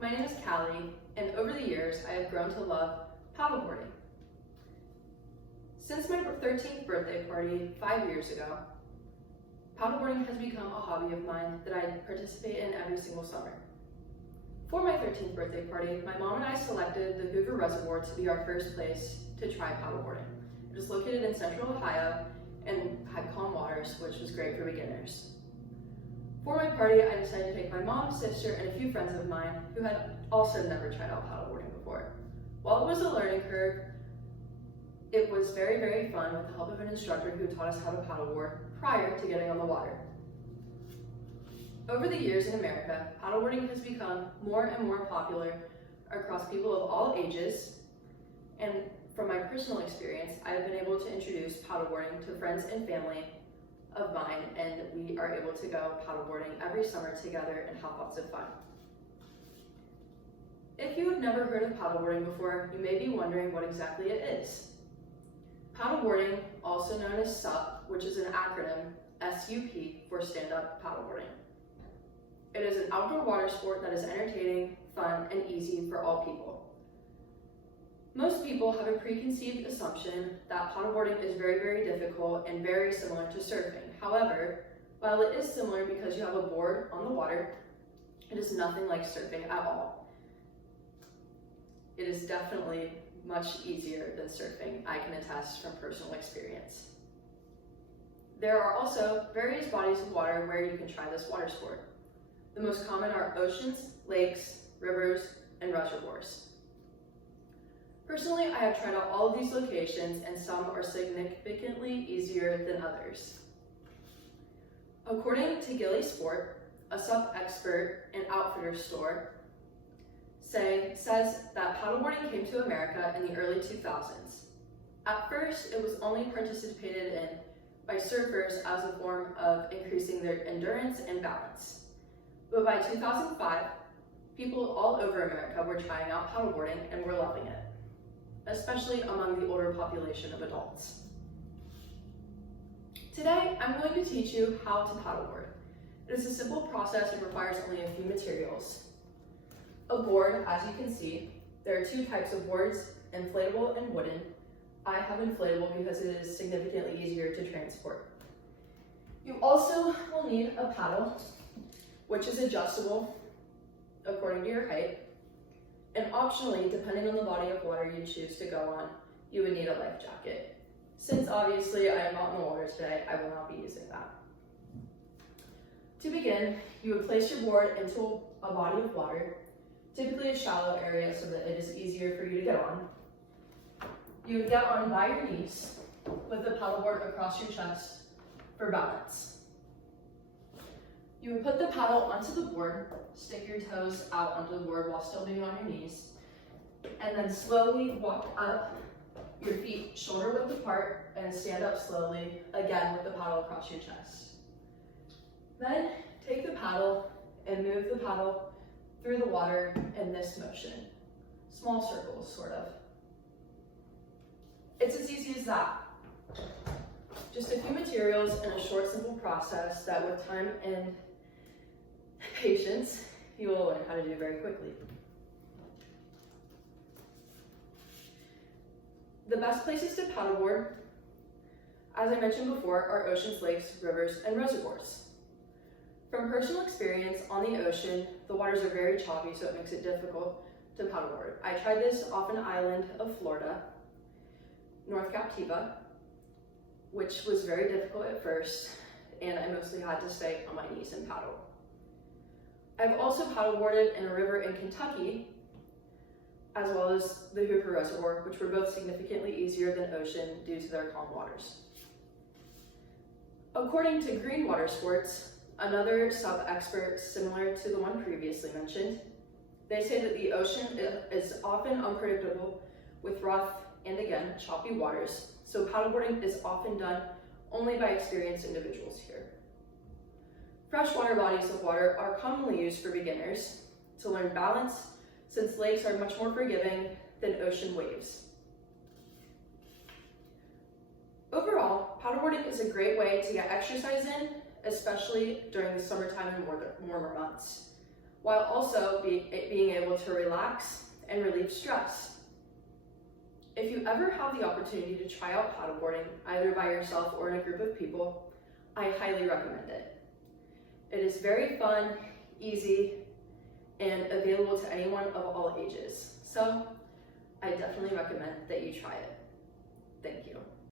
my name is Callie, and over the years I have grown to love paddleboarding. Since my 13th birthday party 5 years ago, paddleboarding has become a hobby of mine that I participate in every single summer. For my 13th birthday party, my mom and I selected the Hoover Reservoir to be our first place to try paddleboarding. It is located in central Ohio and had calm waters, which was great for beginners. For my party, I decided to take my mom, sister, and a few friends of mine who had also never tried out paddleboarding before. While it was a learning curve, it was very, very fun with the help of an instructor who taught us how to paddleboard prior to getting on the water. Over the years in America, paddleboarding has become more and more popular across people of all ages, and from my personal experience, I have been able to introduce paddleboarding to friends and family of mine, and we are able to go paddleboarding every summer together and have lots of fun. If you have never heard of paddleboarding before, you may be wondering what exactly it is. Paddleboarding, also known as SUP, which is an acronym, SUP, for stand-up paddleboarding. It is an outdoor water sport that is entertaining, fun, and easy for all people. Most people have a preconceived assumption that paddleboarding is very, very difficult and very similar to surfing. However, while it is similar because you have a board on the water, it is nothing like surfing at all. It is definitely much easier than surfing, I can attest from personal experience. There are also various bodies of water where you can try this water sport. The most common are oceans, lakes, rivers, and reservoirs. Personally, I have tried out all of these locations, and some are significantly easier than others. According to Gilly Sport, a SUP expert and outfitter store, says that paddleboarding came to America in the early 2000s. At first, it was only participated in by surfers as a form of increasing their endurance and balance. But by 2005, people all over America were trying out paddleboarding and were loving it, especially among the older population of adults. Today, I'm going to teach you how to paddleboard. It is a simple process and requires only a few materials. A board, as you can see, there are two types of boards, inflatable and wooden. I have inflatable because it is significantly easier to transport. You also will need a paddle, which is adjustable according to your height. And optionally, depending on the body of water you choose to go on, you would need a life jacket. Since obviously I am not in the water today, I will not be using that. To begin, you would place your board into a body of water, typically a shallow area so that it is easier for you to get on. You would get on by your knees with the paddleboard across your chest for balance. You would put the paddle onto the board, stick your toes out onto the board while still being on your knees, and then slowly walk up, your feet shoulder width apart, and stand up slowly, again with the paddle across your chest. Then take the paddle and move the paddle through the water in this motion. Small circles, sort of. It's as easy as that. Just a few materials and a short, simple process that with time and patience, you will learn how to do very quickly. The best places to paddleboard, as I mentioned before, are oceans, lakes, rivers, and reservoirs. From personal experience on the ocean, the waters are very choppy, so it makes it difficult to paddleboard. I tried this off an island of Florida, North Captiva, which was very difficult at first, and I mostly had to stay on my knees and paddle. I've also paddleboarded in a river in Kentucky, as well as the Hoover Reservoir, which were both significantly easier than ocean due to their calm waters. According to Green Water Sports, another SUP expert similar to the one previously mentioned, they say that the ocean is often unpredictable with rough and again, choppy waters, so paddleboarding is often done only by experienced individuals here. Freshwater bodies of water are commonly used for beginners to learn balance, since lakes are much more forgiving than ocean waves. Overall, paddleboarding is a great way to get exercise in, especially during the summertime and warmer months. while also being able to relax and relieve stress. If you ever have the opportunity to try out paddleboarding, either by yourself or in a group of people, I highly recommend it. It is very fun, easy, and available to anyone of all ages. So I definitely recommend that you try it. Thank you.